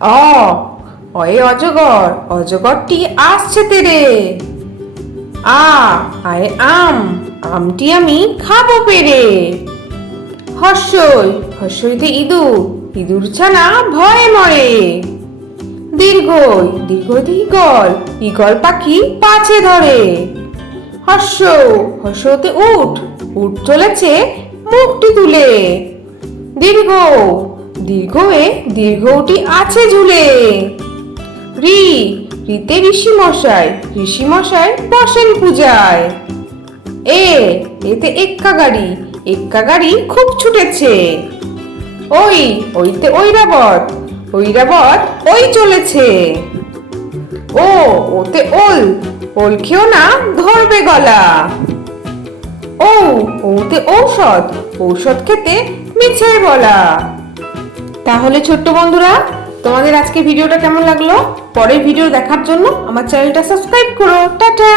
অ অয়ে অজগর, অজগরটি আসছে তেরে। আয়ে আম, আমটি আমি খাবো পেরে। হর্ষই, হর্ষইতে ইঁদুর, ইঁদুর ছানা ভয়ে মরে। দীর্ঘই, দীর্ঘইতে ঈগল, ঈগল পাখি পাছে ধরে। হর্ষ, হর্ষতে উট, উট চলেছে মুখটি তুলে। দীর্ঘ, দীর্ঘয়ে দীর্ঘটি আছে ঝুলে। ঋ, ঋতে ঋষি মশাই, ঋষি মশাই বসেন পূজায়। এতে এক্কা গাড়ি, এক্কা গাড়ি খুব ছুটেছে। ওইতে ঐরাবত, ঐরাবত ওই চলেছে। ওতে ওল, ওল খেও না ধরবে গলা। ওতে ঔষধ, ঔষধ খেতে মিছে বলা। তাহলে ছোট্ট বন্ধুরা, তোমাদের আজকে ভিডিওটা কেমন লাগলো? পরের ভিডিও দেখার জন্য আমার চ্যানেলটা সাবস্ক্রাইব করো। টাটা।